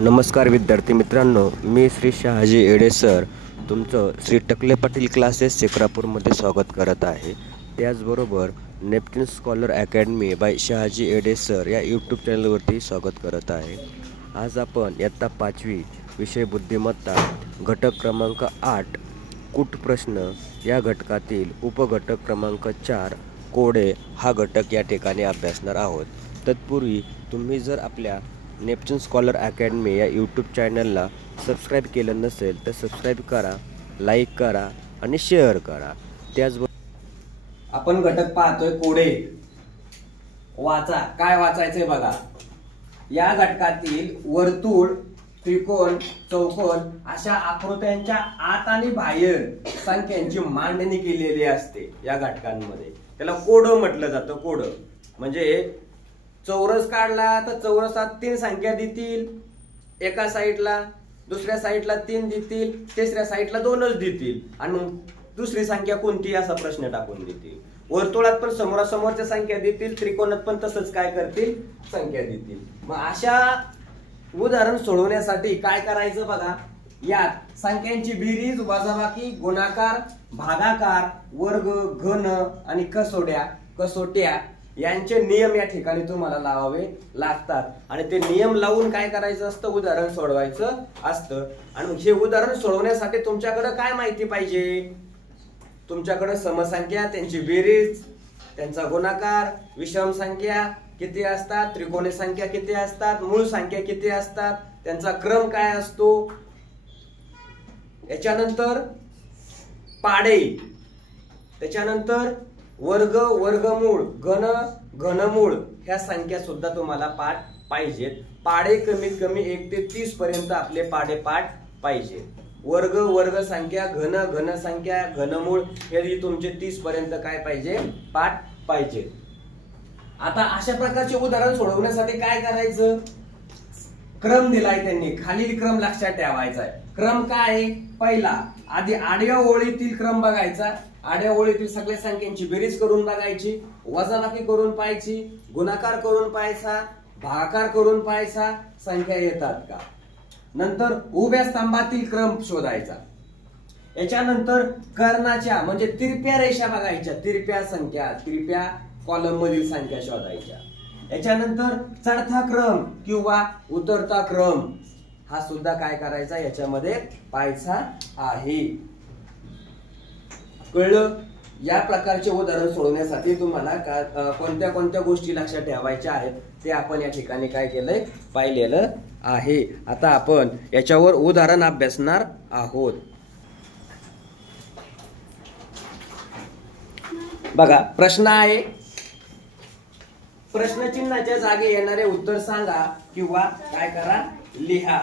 नमस्कार विद्यार्थी मित्रांनो, मी श्री शहाजी एडे सर तुमचं श्री टकले पाटील क्लासेस शिक्रापूरमध्ये स्वागत करत आहे। त्याचबरोबर Neptune scholar academy by Shahaji Ede sir या यूट्यूब चॅनलवरती स्वागत करत आहे। आज आपण इयत्ता 5वी विषय बुद्धिमत्ता घटक क्रमांक 8 कूट प्रश्न या घटकातील उपघटक क्रमांक 4 कोडे हा घटक या ठिकाणी अभ्यासणार आहोत। तत्पूर्वी तुम्ही जर आपल्या नेपच्यून स्कॉलर अकॅडमी या यूट्यूब चॅनलला सबस्क्राईब केलं नसेल तर सबस्क्राईब करा, लाईक करा आणि शेअर करा। त्याचबरोबर आपण घटक पाहतोय कोडे। वाचा, काय वाचायचंय बघा। या घटकातील वर्तुळ, त्रिकोण, चौकोन अशा आकृत्यांच्या आत आणि बाहेर संख्यांची मांडणी केलेली असते। या घटकांमध्ये त्याला कोड म्हटलं जातं। कोड म्हणजे चौरस काढला तर चौरसात 3 संख्या देतील, एका साइडला, दुसऱ्या साइडला 3 देतील, तिसऱ्या साइडला 2च देतील आणि दुसरी संख्या कोणती असा प्रश्न टाकून देतील। वर्तुळात पण समोरासमोरच्या संख्या देतील, त्रिकोणात पण तसंच काय करतील, संख्या देतील। मग अशा उदाहरण सोडवण्यासाठी काय करायचं बघा। यात संख्यांची बेरीज, वजाबाकी, गुणाकार, भागाकार, वर्ग, घन आणि कसोट्या यांचे नियम या ठिकाणी तुम्हाला लावावे लागतात आणि ते नियम लावून काय करायचं असतं, उदाहरण सोडवायचं असतं। आणि हे उदाहरण सोडवण्यासाठी तुमच्याकडे काय माहिती पाहिजे, तुमच्याकडे समसंख्या, त्यांची बेरीज, त्यांचा गुणाकार, विषम संख्या किती असतात, त्रिकोणी संख्या किती असतात, मूळ संख्या किती असतात, त्यांचा क्रम काय असतो, याच्यानंतर पाडे, त्याच्यानंतर वर्ग, वर्गमूळ, घनमूळ ह्या संख्या सुद्धा तुम्हाला पाठ पाहिजेत। पाडे कमीत कमी 1 ते 30 पर्यंत आपले पाडे पाठ पाहिजे। वर्ग संख्या, घन संख्या, घनमूळ हे तुमचे 30 पर्यंत काय पाहिजे, पाठ पाहिजे। आता अशा प्रकारचे उदाहरण सोडवण्यासाठी काय करायचं, क्रम दिलाय त्यांनी, खालील क्रम लक्षात ठेवायचा आहे। क्रम काय आहे, पहिला आधी आडव्या ओळीतील क्रम बघायचा, आडव्या ओळीतील सगळ्या संख्यांची बेरीज करून बघायची, वजाबाकी करून पाहायची, गुणाकार करून पाहायचा, भागाकार करून पाहायचा, संख्या येतात का। नंतर उभ्या स्तंभातील क्रम शोधायचा। याच्यानंतर कर्णाच्या म्हणजे तिरप्या रेषा बघायच्या, तिरप्या संख्या, तिरप्या कॉलम मधील संख्या शोधायच्या। याच्यानंतर चढता क्रम किंवा उतरता क्रम हा सुद्धा काय करायचा, याच्यामध्ये पाहायचा आहे। कळलं? या प्रकारचे उदाहरण सोडवण्यासाठी तुम्हाला कोणत्या कोणत्या गोष्टी लक्षात ठेवायच्या आहेत ते आपण या ठिकाणी काय केलंय, पाहिलेलं आहे। आता आपण याच्यावर उदाहरण अभ्यासणार आहोत। बघा, प्रश्न आहे, प्रश्नचिन्हाच्या जागी येणारे उत्तर सांगा किंवा काय करा, लिहा।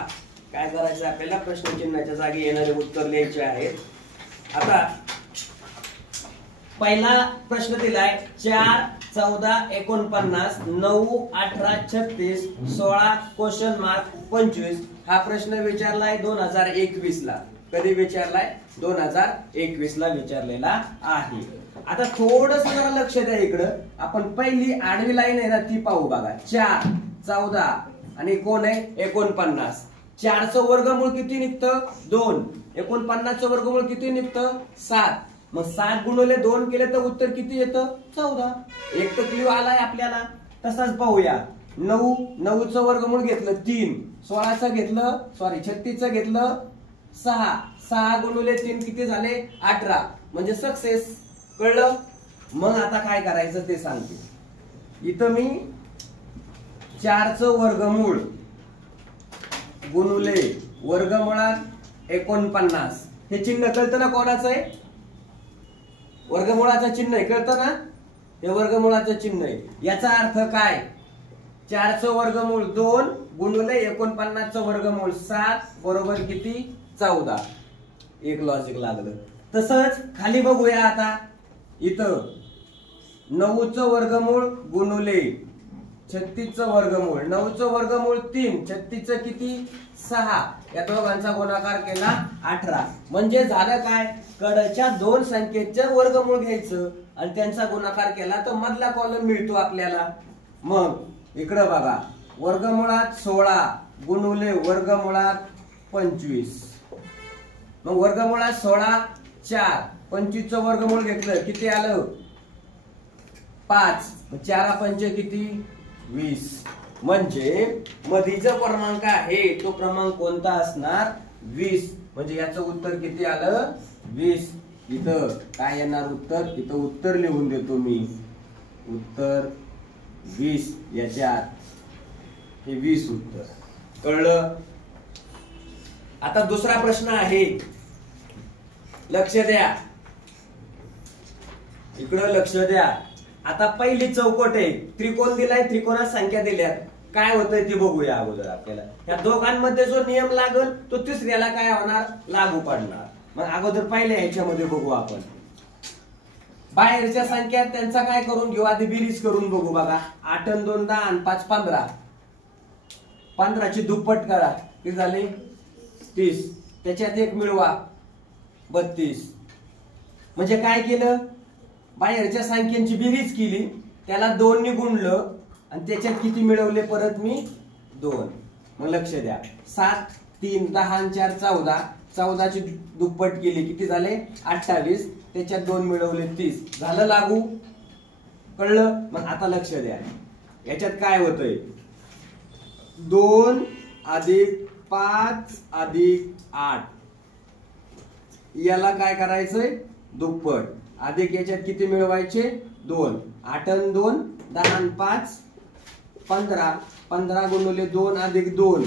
काय करायचं आपल्याला, प्रश्नचिन्हाच्या जागी येणारे उत्तर लिहायचे आहेत। आता पहिला प्रश्न दिलाय 4, 14, 49, 9, 18, 36, 16 क्वेश्चन मार्क 25 हा प्रश्न विचारलाय 2021 ला। कधी विचारलाय, 2021 ला विचारलेला आहे। आता थोडस जरा लक्ष द्या इकडं, आपण पहिली आडवी लाईन आहे ना ती पाहू बघा। 4, 14 आणि कोण आहे 49, 4 चं वर्गमूळ किती निघतं, 2, 49 चं वर्गमूळ किती निघतं, 7, मग 7 गुणिले 2 केले तर उत्तर किती येतं, 14। एक तर क्ल्यू आलाय आपल्याला। तसाच पाहूया, 9 चं वर्गमूळ घेतलं 3, 16 चं घेतलं, 36 चं घेतलं 6 गुणिले 3 किती झाले, 18 म्हणजे सक्सेस। कळलं? मग आता काय करायचं ते सांगते। इथं मी 4 चं वर्गमूळ गुणिले वर्गमुळात 49 हे चिन्ह कळतं ना कोणाचं आहे, वर्गमुळाचं चिन्ह आहे, कळतं ना, हे वर्गमुळाचं चिन्ह आहे। याचा अर्थ काय, 4 चं वर्गमूळ 2 गुणिले 49 चं वर्गमूळ 7 बरोबर किती, 14। एक लॉजिक लागलं। तसंच खाली बघूया आता, इथं 9 चं वर्गमूळ गुणिले 36 चं वर्गमूळ, 9 चं वर्गमूळ 3, 36 चं किती, 6, या दोघांचा गुणाकार केला 18 म्हणजे झालं काय, कडच्या 2 संख्येचं वर्गमूळ घ्यायचं आणि त्यांचा गुणाकार केला तर मधला कॉलम मिळतो आपल्याला। मग इकडे बघा, वर्गमुळात 16 गुणुले वर्गमुळात 25. मग वर्गमुळात 16 4 25 चं वर्गमूळ घेतलं किती आलं 5. 4 पंच किती 20. म्हणजे मधीचा क्रमांक आहे तो क्रमांक कोणता असणार 20. म्हणजे याचं उत्तर किती आलं 20. इथं काय येणार उत्तर, इथं उत्तर लिहून देतो मी. उत्तर 20 याच्यात हे 20 उत्तर. कळलं. आता दुसरा प्रश्न आहे, लक्ष द्या, इकडं लक्ष द्या. आता पहिली चौकट आहे, त्रिकोण दिलाय, त्रिकोणात संख्या दिल्यात, काय होतंय ते बघूया अगोदर. आपल्याला या दोघांमध्ये जो नियम लागल तो तिसऱ्याला काय होणार लागू पडणार. मग अगोदर पहिल्या ह्याच्यामध्ये बघू आपण. बाहेरच्या संख्या त्यांचा काय करून घेऊ, आधी बेरीज करून बघू. बघा 8 आणि 2 10 आणि 5 15. 15 ची दुप्पट करा किती झाले 30. त्याच्यात एक मिळवा 32. म्हणजे काय केलं, बाहेरच्या संख्यांची बेरीज केली, त्याला 2 ने गुणलं आणि त्याच्यात किती मिळवले परत मी 2. मग लक्ष द्या 7 3 10 आणि 4 14. 14 ची दुप्पट केली किती झाले 28. त्याच्यात 2 मिळवले 30. झालं लागू. कळलं. मग आता लक्ष द्या, याच्यात काय होतंय 2 अधिक 5 अधिक 8. याला काय करायचंय दुप्पट. अधिक याच्यात किती मिळवायचे 2. 8 आणि 2 10 आणि 5 15. 15 गुणिले 2 अधिक 2.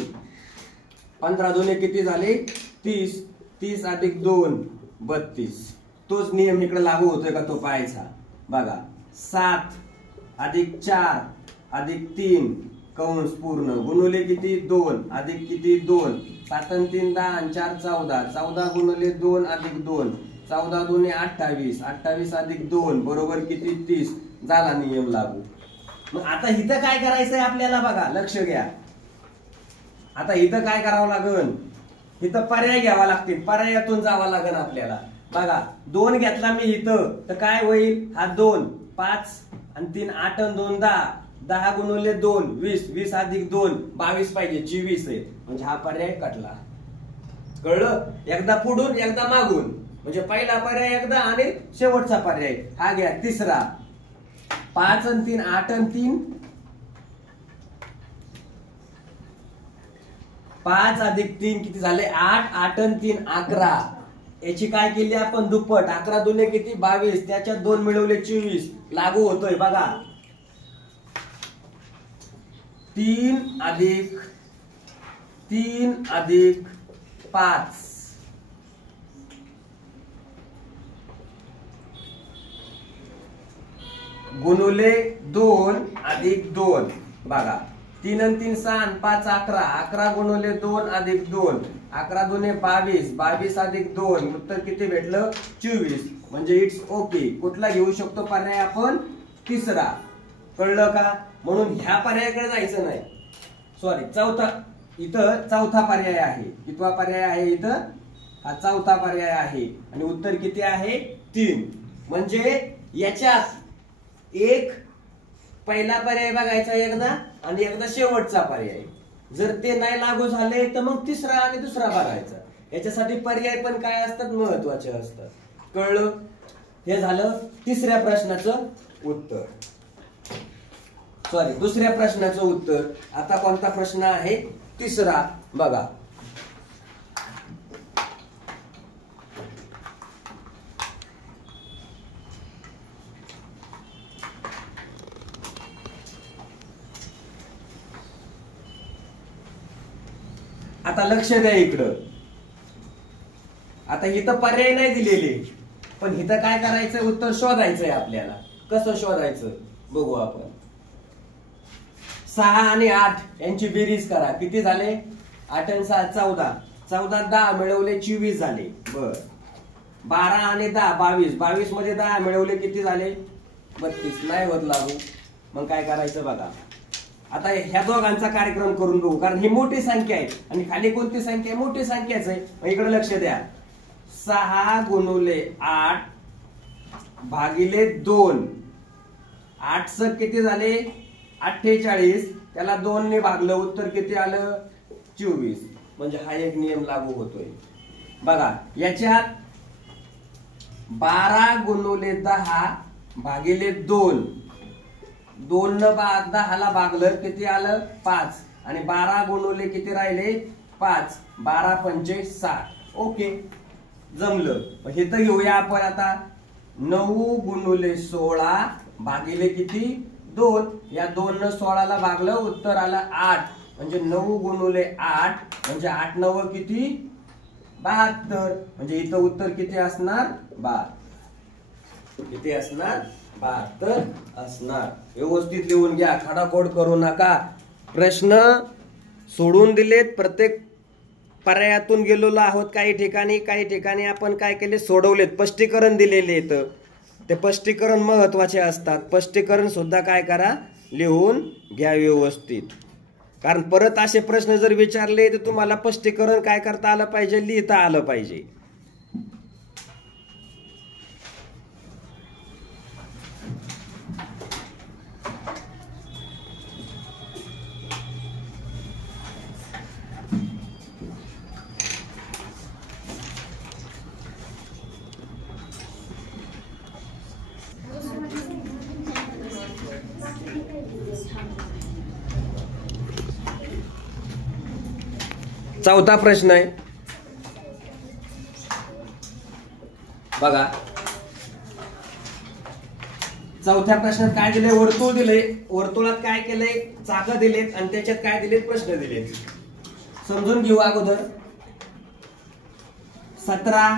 15 दोन्ही किती झाले 30. 30 अधिक 2 32. तोच नियम इकडे लागू होतोय का तो पाहायचा. बघा 7 अधिक 4 अधिक 3 कंस पूर्ण गुणिले किती 2 अधिक किती 2. 7 आणि 3 10 आणि 4 14. 14 गुणिले 2 अधिक 2. 14 दोन्ही 28. 28 अधिक 2 बरोबर किती 30. झाला नियम लागू. मग आता इथं काय करायचंय आपल्याला बघा लक्ष घ्या. आता इथं काय करावं लागेल, इथं पर्याय घ्यावा लागतील, पर्यायातून जावं लागेल आपल्याला. बघा 2 घेतला मी इथं तर काय होईल, हा 2 5 आणि 3 8 आणि 2 10. 10 गुणिले 2 20. 20 अधिक 2 22 पाहिजे 24 आहे. म्हणजे हा पर्याय कटला. कळलं. एकदा पुढून एकदा मागून, म्हणजे पहिला पर्याय एकदा आणि शेवटचा पर्याय हा घ्या तिसरा. 5 आणि 3 8 आणि 3 5 अधिक 3 किती झाले 8. 8 आणि 3 11. याची काय केली आपण दुप्पट. 11 दुने किती 22. त्याच्यात 2 मिळवले 24. लागू होतोय बघा. 3 अधिक 5 गुणुले 2 अधिक 2. बघा 3 आणि 3 6 आणि 5 11. 11 गुणिले 2 अधिक 2. 11 दुने 22. 22 अधिक 2 उत्तर किती भेटलं 24. म्हणजे इट्स ओके. कुठला घेऊ शकतो पर्याय आपण तिसरा. कळलं का. म्हणून ह्या पर्यायाकडे जायचं नाही. सॉरी चौथा, इथं चौथा पर्याय आहे. कितवा पर्याय आहे इथं, हा चौथा पर्याय आहे. आणि उत्तर किती आहे 3. म्हणजे याच्यात एक पहिला पर्याय बघायचा एकदा आणि एकदा शेवटचा पर्याय. जर ते नाही लागू झाले तर मग तिसरा आणि दुसरा बघायचा. याच्यासाठी पर्याय पण काय असतात महत्वाचे असतात. कळलं. हे झालं तिसऱ्या प्रश्नाचं उत्तर. सॉरी दुसऱ्या प्रश्नाचं उत्तर. आता कोणता प्रश्न आहे तिसरा बघा. आता लक्ष द्या इकडं. आता इथं पर्याय नाही दिलेले, पण इथं काय करायचं उत्तर शोधायचंय आपल्याला. कसं शोधायचं बघू आपण. 6 आणि 8 यांची बेरीज करा किती झाले 8 आणि 6 14. 14 10 मिळवले 24 झाले. बर 12 आणि 10 22. 22 मध्ये 10 मिळवले किती झाले 32. नाही होत लागू. मग काय करायचं बघा. आता ह्या दोघांचा कार्यक्रम करून बघू, कारण ही मोठी संख्या आहे आणि खाली कोणती संख्या आहे मोठी संख्याच आहे. इकडे लक्ष द्या. 6 गुणिले 8 भागिले 2. 8 स किती झाले 48. त्याला 2 ने भागलं उत्तर किती आलं 24 म्हणजे हा एक नियम लागू होतोय बघा। याच्यात 12 गुणुले 10 भागिले 2, 2 न 10 ला भागलं किती आलं 5 आणि 12 गुणुले किती राहिले 5, 12 पंचे 60। ओके जमलं। मग हे तर घेऊया आपण आता 9 गुणुले 16 भागिले किती 2, या 2 न 16 ला भागलं उत्तर आलं 8 म्हणजे 9 गुणुले 8 म्हणजे 8 9 किती 72 म्हणजे इथं उत्तर किती असणार 72, किती असणार 72 असणार। व्यवस्थित लिहून घ्या, खाडाखोड करू नका। प्रश्न सोडून दिलेत, प्रत्येक पर्यायातून गेलेलो आहोत। काही ठिकाणी आपण काय केले सोडवलेत, स्पष्टीकरण दिलेले आहेत। ते स्पष्टीकरण महत्वाचे असतात। स्पष्टीकरण सुद्धा काय करा लिहून घ्या व्यवस्थित, कारण परत असे प्रश्न जर विचारले तर तुम्हाला स्पष्टीकरण काय करता आलं पाहिजे, लिहिता आलं पाहिजे। चौथा प्रश्न आहे बघा। चौथ्या प्रश्नात काय दिले, वर्तुळ दिले, वर्तुळात काय केलंय चाकं दिलेत आणि त्याच्यात काय दिलेत प्रश्न दिलेत। समजून घेऊ अगोदर। 17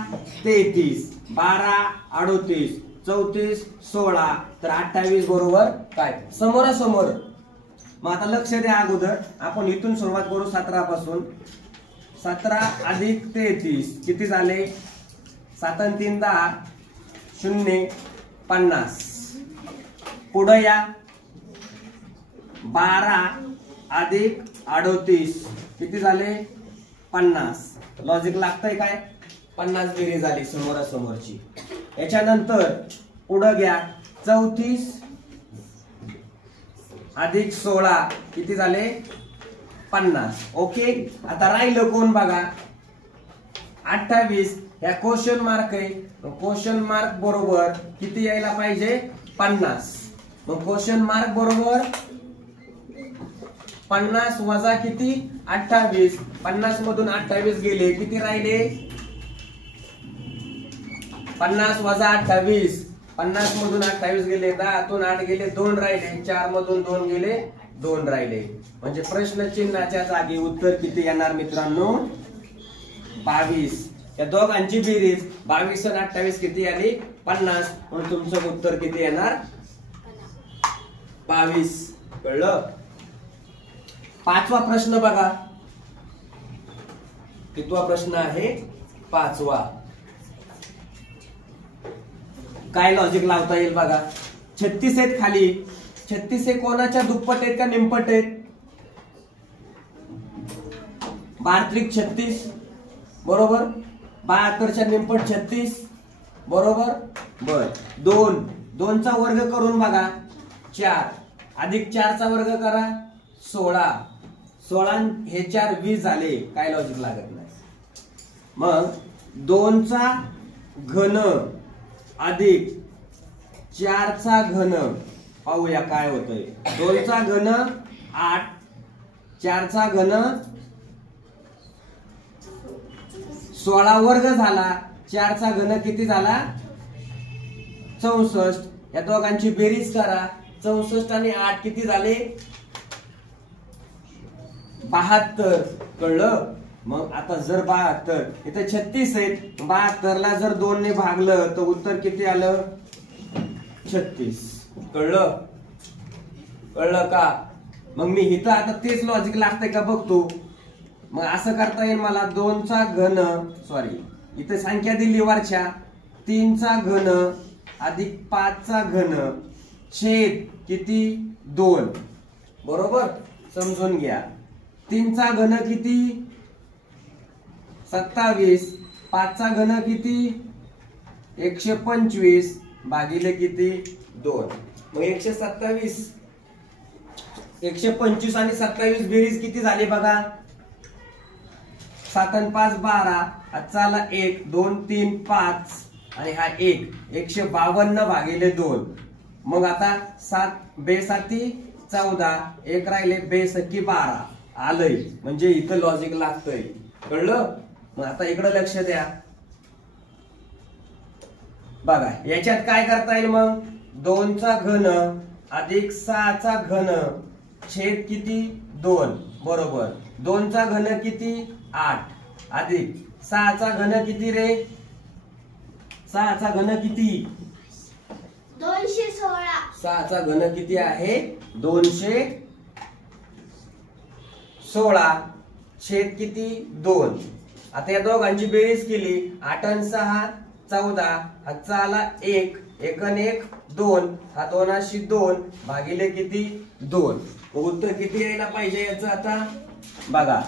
33 12 38 34 16 तर 28 बरोबर काय समोरासमोर। मग आता लक्ष द्या, अगोदर आपण इथून सुरुवात करू 17 पासून। 17 अधिक 33 किती झाले 7 आणि 3 10 0 50। पुढे या 12 अधिक 38 किती झाले 50। लॉजिक लागतंय काय 50 बेरीज झाली समोरासमोरची। याच्यानंतर पुढे घ्या 34 अधिक 16 किती झाले 50। ओके आता राहिलं कोण बघा 28, या क्वेश्चन मार्क आहे, क्वेश्चन मार्क बरोबर किती यायला पाहिजे 50। मग क्वेश्चन मार्क बरोबर 50 वजा किती 28, 50 मधून 28 गेले किती राहिले 50 वजा 28, 50 मधून 28 गेले 10 तून 8 गेले 2 राहिले, 4 मधून 2 गेले 2 राहिले। म्हणजे प्रश्न चिन्हाच्या जागी उत्तर किती येणार मित्रांनो 22। या दोघांची बेरीज 22 आणि 28 किती आली 50, म्हणून तुमचं उत्तर किती येणार 22। कळलं। पाचवा प्रश्न बघा, कितवा प्रश्न आहे पाचवा। काय लॉजिक लावता येईल बघा। 36 आहेत खाली, 36 हे कोणाच्या दुप्पट आहेत का निमपट आहेत 12 36 बरोबर, 72 च्या निमपट 36 बरोबर। बर 2 चा वर्ग करून बघा 4 अधिक 4 चा वर्ग करा 16, 16 हे 4 20 झाले, काय लॉजिक लागत नाही। मग 2 चा घन अधिक 4 चा घन पाहूया काय होतंय। 2 चा घन 8, 4 चा घन 16 वर्ग झाला, 4 चा घन किती झाला 64। या दोघांची बेरीज करा 64 आणि 8 किती झाले 72। कळलं। मग आता जर 72 इथे 36 आहेत, 72 ला जर 2 ने भागलं तर उत्तर किती आलं 36। कळलं। कळलं का। मग मी इथं आता तेच लॉजिक लागतंय का बघतो। मग असं करता येईल मला 2 चा घन इथे संख्या दिली वरच्या 3 चा घन अधिक 5 चा घन छेद किती 2 बरोबर। समजून घ्या 3 चा घन किती 27, 5 चा घन किती 125 भागिले किती 2। मग 127, 125 आणि 27 बेरीज किती झाली बघा 7 आणि 5 12, आजचाला 1 2 3 5 आणि हा 1 152 भागिले 2. मग आता 7 बेसाती 14, 1 राहिले बेसकी 12 आलंय. म्हणजे इथं लॉजिक लागतंय. कळलं? मग आता इकडे लक्ष द्या बघा. याच्यात काय करता येईल मग? 2 चा घन अधिक 6 चा घन छेद किती 2 बरोबर. 2 चा घन किती 8 अधिक 6 चा घन किती रे? 6 चा घन किती 216. 6 चा घन किती आहे 216 छेद किती 2. आता या दोघांची बेरीज केली 8 आणि 6 14, हातचा आला 1 1 आणि 1 2, हा 2 2 भागिले किती 2. उत्तर किती यायला पाहिजे याचं? आता बघा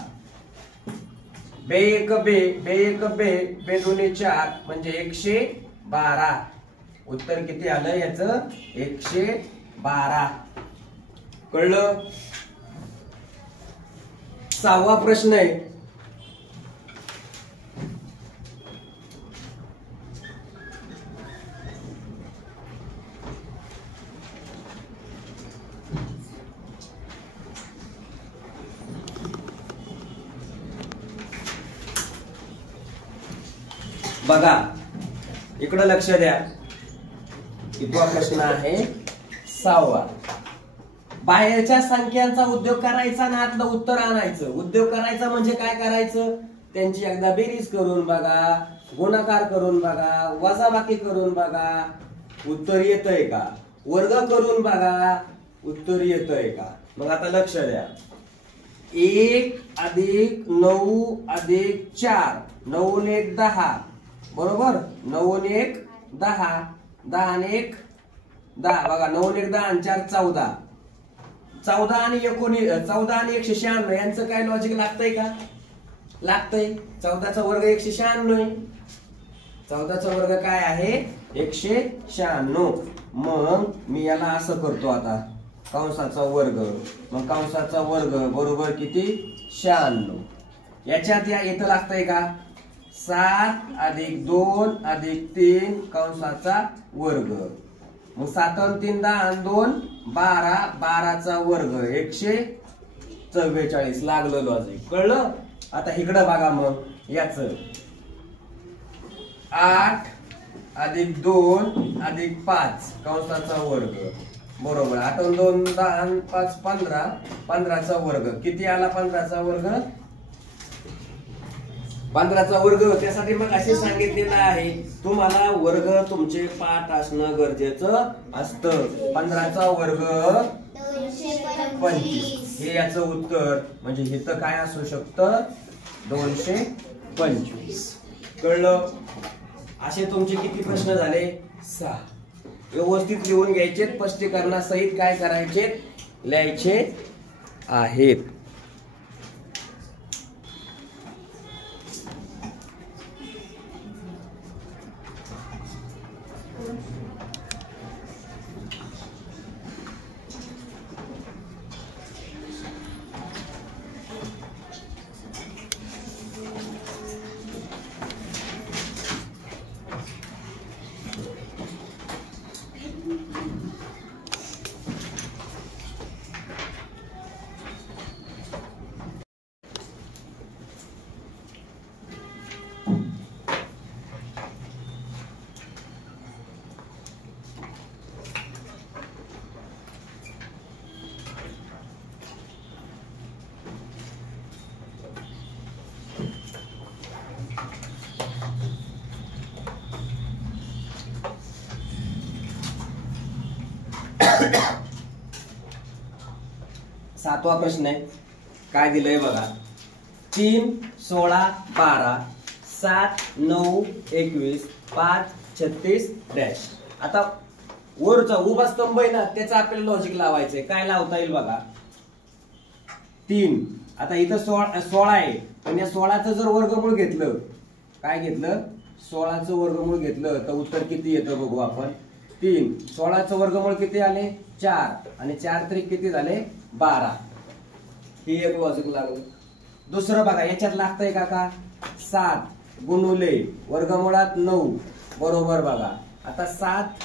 बे 1 बे बे 1 बे बे 2 4 म्हणजे 112. उत्तर किती आलं याचं? 112. कळलं? 6वा प्रश्न आहे. बघा इकडे लक्ष द्या. कितवा प्रश्न आहे? 6वा. बाहेरच्या संख्यांचा उद्योग करायचा ना आतलं उत्तर आणायचं. उद्योग करायचा म्हणजे काय करायचं? त्यांची एकदा बेरीज करून बघा, गुणाकार करून बघा, वजाबाकी करून बघा, उत्तर येतंय का? वर्ग करून बघा, उत्तर येतंय का? मग आता लक्ष द्या. 1 अधिक 9 अधिक 4 9 आणि 1 10 बरोबर. 9 आणि 1 10 10 आणि 1 10 बघा. 9 आणि 1 10 आणि 4 14 14 आणि 14 आणि 196 यांचं काय लॉजिक लागतंय का? लागतंय. 14 चा वर्ग 196. 14 चा वर्ग काय आहे 196. मग मी याला असं करतो आता कंसाचा वर्ग. मग कंसाचा वर्ग बरोबर किती 96. याच्यात या इथं लागतंय का 7 अधिक 2 अधिक 3 कंसाचा वर्ग. मग 7 आणि 3 10 आणि 2 12 12 चा वर्ग 144. लागलं लॉजिक. कळलं? आता इकडं बघा मग याच 8 अधिक 2 अधिक 5 कंसाचा वर्ग बरोबर. 8 आणि 2 10 आणि 5 15 15 चा वर्ग किती आला? 15 चा वर्ग 15 चा वर्ग. त्यासाठी मग असे सांगितलेलं आहे तुम्हाला वर्ग तुमचे पाठ असणं गरजेचं असतं. 15 चा वर्ग 25 हे याचं उत्तर. म्हणजे इथं काय असू शकतं 225. कळलं? असे तुमचे किती प्रश्न झाले 6. व्यवस्थित लिहून घ्यायचे, स्पष्टीकरणासहित काय करायचे लिहायचे आहेत. सातवा प्रश्न आहे. काय दिलंय बघा 3 16 12 7 9 21 5 36 डॅश. आता वरचा उभा स्तंभ आहे ना त्याचा आपल्याला लॉजिक लावायचंय. काय लावता येईल बघा 3. आता इथं 16 आहे पण या 16चं जर वर्गमूळ घेतलं काय घेतलं 16चं वर्गमूळ घेतलं तर उत्तर किती येतं बघू आपण. 3 16चं वर्गमूळ किती आले 4 आणि 4 त्रिक किती झाले 12. ही एक लॉजिक लागलं. दुसरं बघा याच्यात लागतंय का 7 गुणुले वर्गमुळात 9 बरोबर बघा. आता 7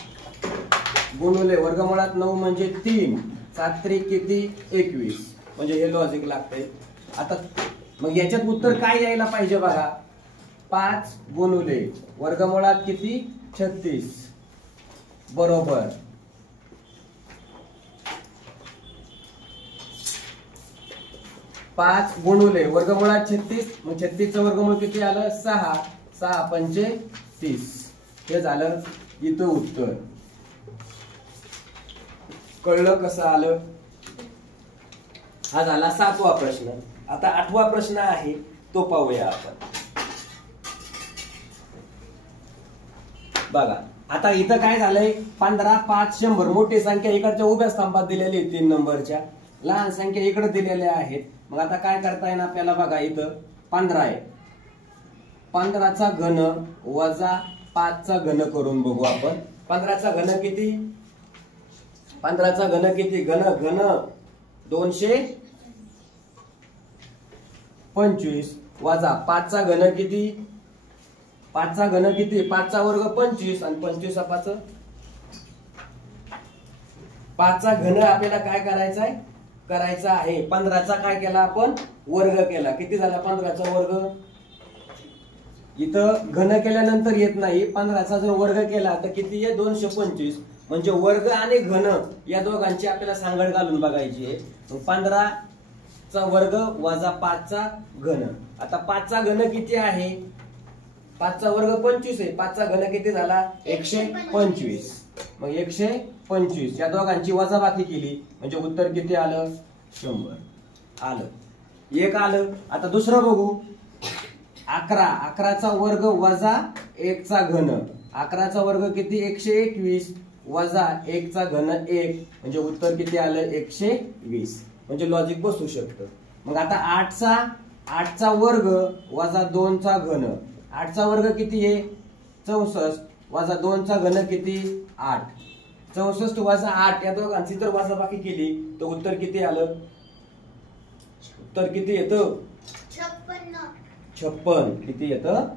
गुणुले वर्गमुळात 9 म्हणजे 3 7 त्रिक किती 21 म्हणजे हे लॉजिक लागतंय. आता मग याच्यात उत्तर काय यायला पाहिजे बघा. 5 गुणुले वर्गमुळात किती 36 बरोबर. पाच गुणुले वर्गमुळात 36 मग 36 चं वर्गमूळ किती आलं 6 6 पंचे 30 हे झालं इथं उत्तर. कळलं कसं आलं. हा झाला 7वा प्रश्न. आता 8वा प्रश्न आहे तो पाहूया आपण. बघा आता इथं काय झालंय 15 5 100 मोठी संख्या इकडच्या उभ्या स्तंभात दिलेली 3 नंबरच्या, लहान संख्या इकडे दिलेल्या आहेत. मग आता काय करता येईल आपल्याला बघा इथं 15 आहे 15चा घन वजा 5चा घन करून बघू आपण. 15चा घन किती 15चा घन किती घन घन 225 वजा 5चा घन किती 5चा घन किती 5चा वर्ग 25 आणि 25 5 5चा घन आपल्याला काय करायचा आहे 15चा काय केला आपण वर्ग केला. किती झाला 15चा वर्ग. इथं घन केल्यानंतर येत नाही 15चा जर वर्ग केला तर किती आहे 225 म्हणजे वर्ग आणि घन या दोघांची आपल्याला सांगड घालून बघायची आहे. 15चा वर्ग वजा 5चा घन. आता 5चा घन किती आहे 5चा वर्ग 25 आहे 5चा घन किती झाला 125 मग 125 या दोघांची वजाबाकी केली म्हणजे उत्तर किती आलं 100 आलं. एक आलं. आता दुसरं बघू 11चा वर्ग वजा 1चा घन. 11चा वर्ग किती 121 वजा 1चा घन 1 म्हणजे उत्तर किती आलं 120 म्हणजे लॉजिक बसू शकतं. मग आता 8चा वर्ग वजा 2चा घन. 8चा वर्ग किती आहे 64 वजा 2चा घन किती 8 64 वजा 8 या दोघांची जर वजाबाकी केली तर उत्तर किती आलं. उत्तर किती येतं 56 किती येतं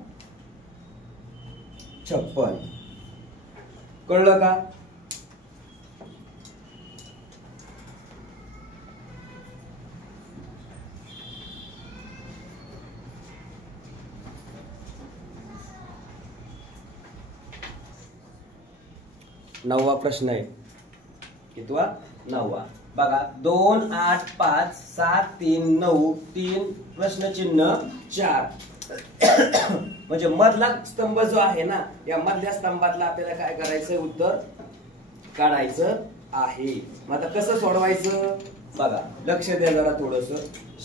56. कळलं का. नववा प्रश्न आहे कितवा 9वा बघा 2 8 5 7 3 9 3 प्रश्नचिन्ह 4 म्हणजे मधला स्तंभ जो आहे ना या मधल्या स्तंभातला आपल्याला काय करायचंय उत्तर काढायचं आहे. मग आता कसं सोडवायचं बघा लक्ष द्या जरा थोडस.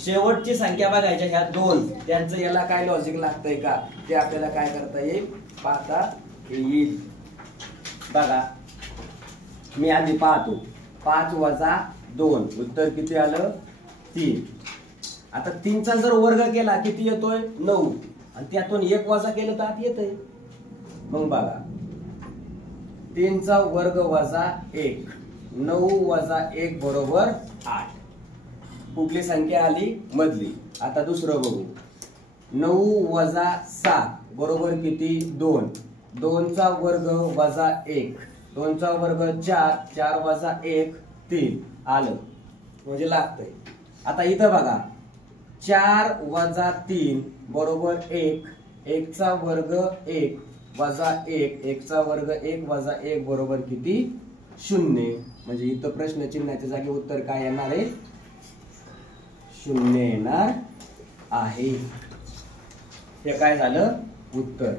शेवटची संख्या बघायच्या ह्या 2 त्यांचं याला काय लॉजिक लागतंय का ते आपल्याला काय करता येईल पाहता येईल. बघा मी आधी पाहतो 5 वजा 2 उत्तर किती आलं 3. आता 3चा जर वर्ग केला किती येतोय 9 आणि त्यातून 1 वजा केलं तर आत येतंय. मग बघा 3चा वर्ग वजा 1 9 वजा 1 बरोबर 8. कुठली संख्या आली मधली. आता दुसरं बघू 9 वजा 7 बरोबर किती 2 2चा वर्ग वजा 1 2चा वर्ग 4 4 वजा 1 3 आलं म्हणजे लागतंय. आता इथं बघा 4 वजा 3 बरोबर 1 1चा वर्ग 1 वजा 1 1चा वर्ग 1 वजा 1 बरोबर किती 0 म्हणजे इथं प्रश्न चिन्हाच्या जागी उत्तर काय येणार आहे 0 येणार आहे. हे काय झालं उत्तर.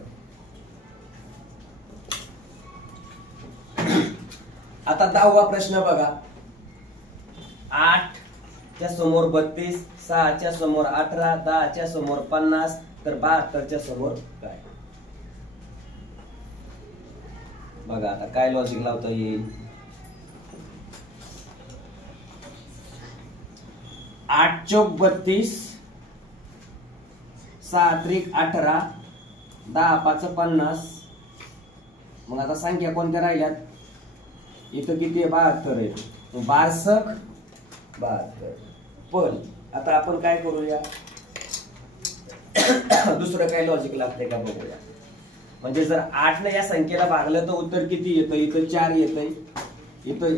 आता 10वा प्रश्न बघा 8 च्या समोर 32 6 च्या समोर 18 10 च्या समोर 50 तर 72 च्या समोर काय. बघा आता काय लॉजिक लावता येईल. 8 चौक 32 6 त्रिक 18 10 5 50 मग आता संख्या कोणत्या राहिल्यात इथं किती आहे 72 आहे 62 72. पण आता आपण काय करूया दुसरं काही लॉजिक लागतंय का बघूया. म्हणजे जर 8 ने या संख्येला भागलं तर उत्तर किती येतं? इथं 4 येतंय. इथं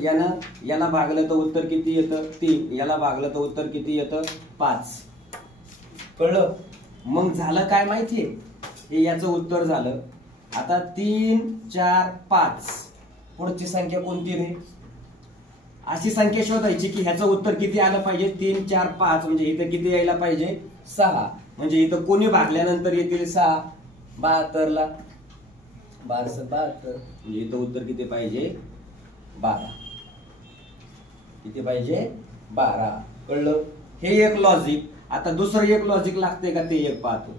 याला भागलं तर उत्तर किती येतं? 3. याला भागलं तर उत्तर किती येतं? 5. कळलं? मग झालं काय माहितीये, हे याचं उत्तर झालं. आता 3, 4, 5 पुढची संख्या कोणती रे? अशी संख्या शोधायची की ह्याचं उत्तर किती आलं पाहिजे? 3, 4, 5 म्हणजे इथं किती यायला पाहिजे? 6. म्हणजे इथं कोणी भागल्यानंतर येतील 6. 72 ला 1272 म्हणजे इथं उत्तर किती पाहिजे? 12. किती पाहिजे? 12. कळलं? हे एक लॉजिक. आता दुसरं एक लॉजिक लागतंय का ते एक पाहतो.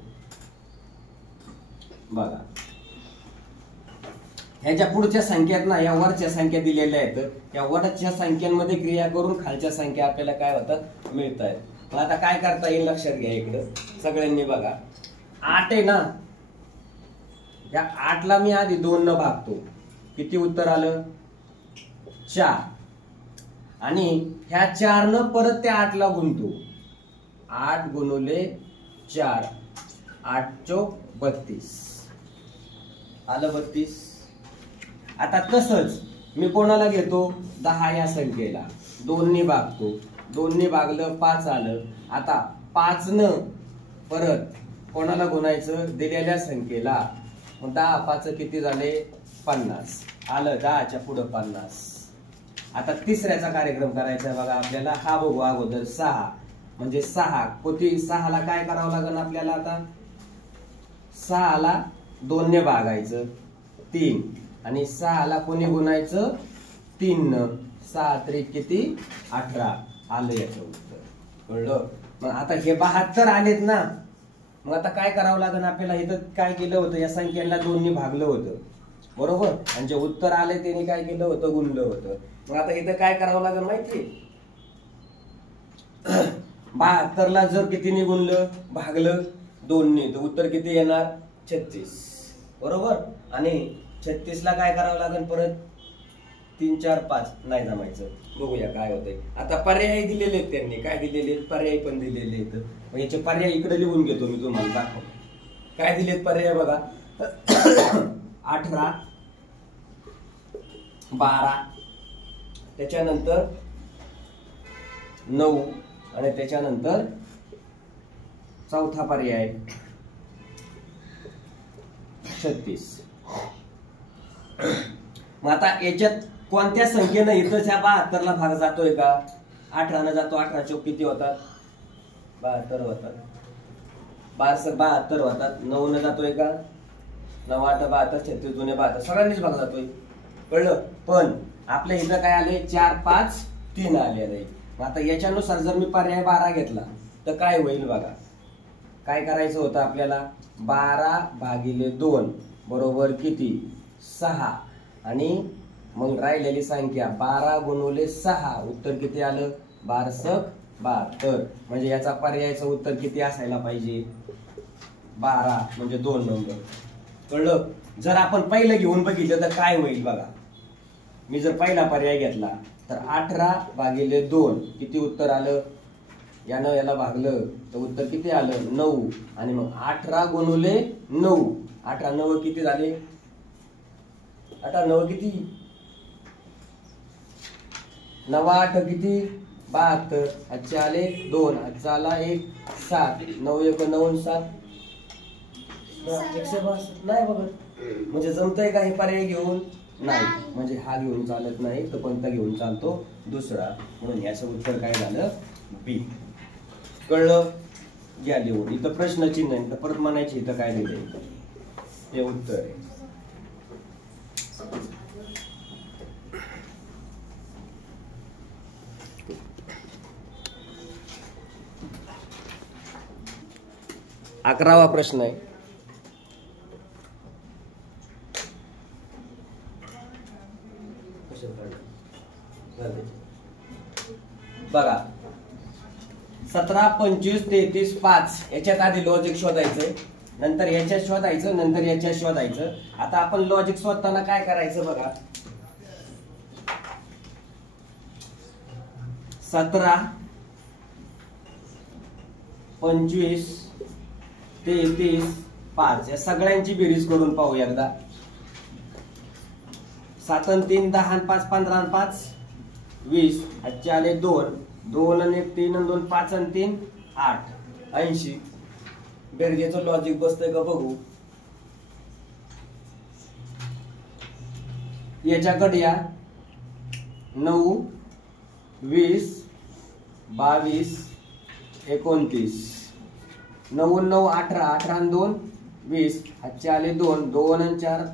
बघा, ह्याच्या पुढच्या संख्यात ना या वरच्या संख्या दिलेल्या आहेत. या वरच्या संख्यांमध्ये क्रिया करून खालच्या संख्या आपल्याला काय होतात? मिळत आहेत. मग आता काय करता येईल लक्षात घ्या. इकडं सगळ्यांनी बघा, 8 आहे ना, या 8 ला मी आधी 2 न भागतो. किती उत्तर आलं? 4. आणि ह्या 4 न परत त्या 8 ला गुणतो. 8 गुणुले 4 8 चौक 32 आलं 32. आता तसंच मी कोणाला घेतो? 10 या संख्येला 2 ने भागतो. 2 ने भागलं 5 आलं. आता 5 न परत कोणाला गुणायचं? दिलेल्या संख्येला. मग 10 5 किती झाले? 50 आलं. 10 च्या पुढे 50. आता तिसऱ्याचा कार्यक्रम करायचा आहे बघा आपल्याला. हा बघू अगोदर 6 म्हणजे 6 कोटी 6 ला काय करावं लागेल आपल्याला? आता 6 ला 2 ने भागायचं 3 आणि 6 ला कोणी गुणायचं? 3 न. 6 त्रिक किती? 18 आलं याचं उत्तर. कळलं? मग आता हे 72 आलेत ना. मग आता काय करावं लागेल आपल्याला? इथं काय केलं होतं? या संख्येला 2 ने भागलं होतं बरोबर, आणि जे उत्तर आले त्यांनी काय केलं होतं? गुणलं होतं. मग आता इथं काय करावं लागेल माहिती? 72 ला जर कितीने गुणलं? भागलं 2 ने, तर उत्तर किती येणार? 36 बरोबर. आणि 36 ला काय करावं लागेल? परत 3 4 5 नाही जमायचं. बघूया काय होतंय. आता पर्याय दिलेले आहेत त्यांनी. काय दिलेले? पर्याय पण दिलेले आहेत. मग याचे पर्याय इकडे लिहून घेतो मी, तुम्हाला दाखव. काय दिलेत पर्याय बघा. 18 12 त्याच्यानंतर 9 आणि त्याच्यानंतर चौथा पर्याय 36. मग आता याच्यात कोणत्या संख्येनं इथं ह्या 72 ला भाग जातोय का? 18 न जातो. 18 चौक किती होतात? 72 होतात. 72 होतात. 9 न जातोय का? 9 8 72 36 जुने 72 सगळ्यांनीच भाग जातोय. कळलं? पण आपल्या इथं काय आले? 4 5 3 आले. आता याच्यानुसार जर मी पर्याय 12 घेतला तर काय होईल बघा. काय करायचं होतं आपल्याला? 12 भागिले 2 बरोबर किती? 6. आणि मग राहिलेली संख्या 12 गुणुले 6 उत्तर किती आलं? 12 72. म्हणजे याचा पर्यायचं उत्तर किती असायला पाहिजे? 12 म्हणजे 2 नंबर. कळलं? जर आपण पहिलं घेऊन बघितलं तर काय होईल बघा. मी जर पहिला पर्याय घेतला तर 18 भागिले 2 किती उत्तर आलं? यानं याला भागलं तर उत्तर किती आलं? 9. आणि मग 18 गुणुले 9 18 9 किती झाले? 18 9 किती? 9 8 किती? 72. आजचे आले 2. आजचा आला 1 7. 9 1 9 7 162 नाही बघत. म्हणजे जमतंय का हे पर्याय घेऊन? नाही. म्हणजे हा घेऊन चालत नाही तर कोणता घेऊन चालतो? दुसरा. म्हणून याचं उत्तर काय झालं? बी. कळलं? घ्या लिहून. इथं प्रश्नचिन्ह आहे तर परत म्हणायची इथं काय दिलंय हे उत्तर आहे. अकरावा प्रश्न आहे. बघा 17 25 33 5 याच्यात आधी लॉजिक शोधायचं, नंतर याच्यात शोधायचं, नंतर याच्यात शोधायचं. आता आपण लॉजिक शोधताना काय करायचं बघा. 17 25 33 5 या सगळ्यांची बेरीज करून पाहू एकदा. 7 आणि 3 10 आणि 5 15 आणि 5 20. आजचे आले 2 2 आणि 1 3 आणि 2 5 आणि 3 8 80. बेरजेचं लॉजिक बसतंय का बघू. याच्याकडे या 9 20 22 29. 9 9 18 18 आणि 2 20. आजचे आले 2 2 आणि 4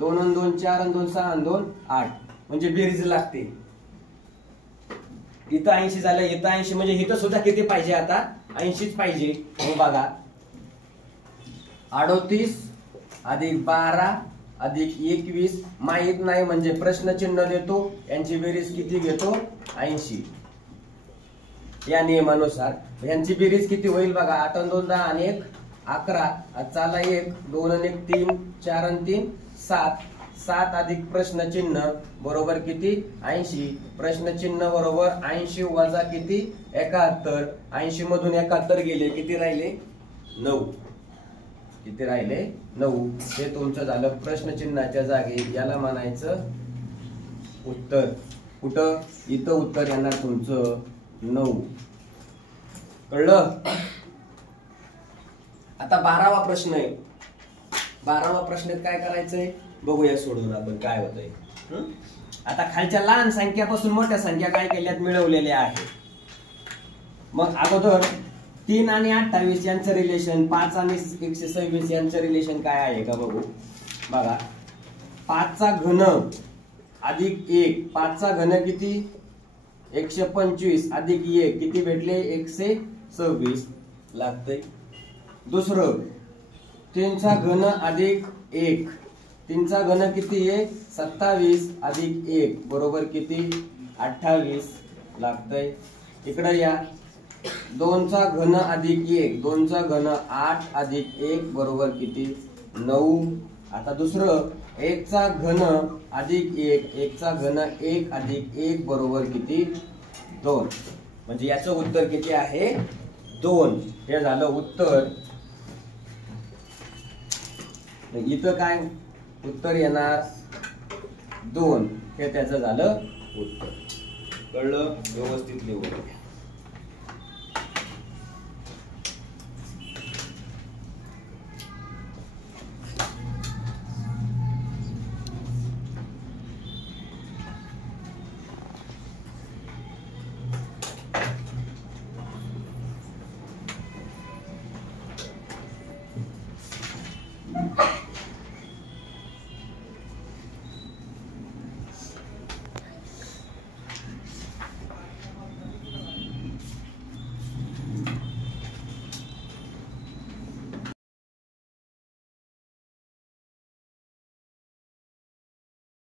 2 आणि 2 4 आणि 2 6 आणि 2 8. म्हणजे बेरीज लागते. इथं 80 झालं, इथं 80, म्हणजे इथं सुद्धा किती पाहिजे आता 80च पाहिजे. मग बघा 38 अधिक 12 अधिक 21 माहित नाही म्हणजे प्रश्नचिन्ह देतो. यांची बेरीज किती घेतो 80. या नियमानुसार यांची बेरीज किती होईल बघा. 8 आणि 2 10 आणि 1 11. चाला 1 2 आणि 1 3 4 आणि 3 7. 7 अधिक प्रश्नचिन्ह बरोबर किती 80. प्रश्नचिन्ह बरोबर 80 वजा किती 71. 80 मधून 71 गेले, किती राहिले 9. किती राहिले 9. हे तुमचं झालं प्रश्नचिन्हाच्या जागी. याला म्हणायचं उत्तर. कुठं इथं उत्तर येणार तुमचं 9. कळलं. आता 12वा प्रश्न आहे. 12वा प्रश्नात काय करायचंय बघूया सोडून आपण काय होतंय. आता खालच्या लहान संख्यापासून मोठ्या संख्या काय केल्यात मिळवलेल्या आहे. मग अगोदर 3 आणि 28 यांचं रिलेशन, 5 आणि 126 यांचं रिलेशन काय आहे का बघू. बघा 5 चा घन अधिक 1. 5 चा घन किती 125 अधिक 1 किती भेटले 126 लागतंय. दुसरं 3 चा घन अधिक 1. 3 चा घन किती आहे 27 अधिक 1 बरोबर किती 28 लागतंय. इकडे या 2 चा घन अधिक 1. 2 चा घन 8 अधिक 1 बरोबर किती 9. आता दुसरं 1 चा घन अधिक 1. 1 चा घन 1 अधिक 1 बरोबर किती 2. म्हणजे याचं उत्तर किती आहे 2. हे झालं उत्तर. इथं काय उत्तर येणार 2. हे त्याचं झालं उत्तर. कळलं. व्यवस्थित लिहू.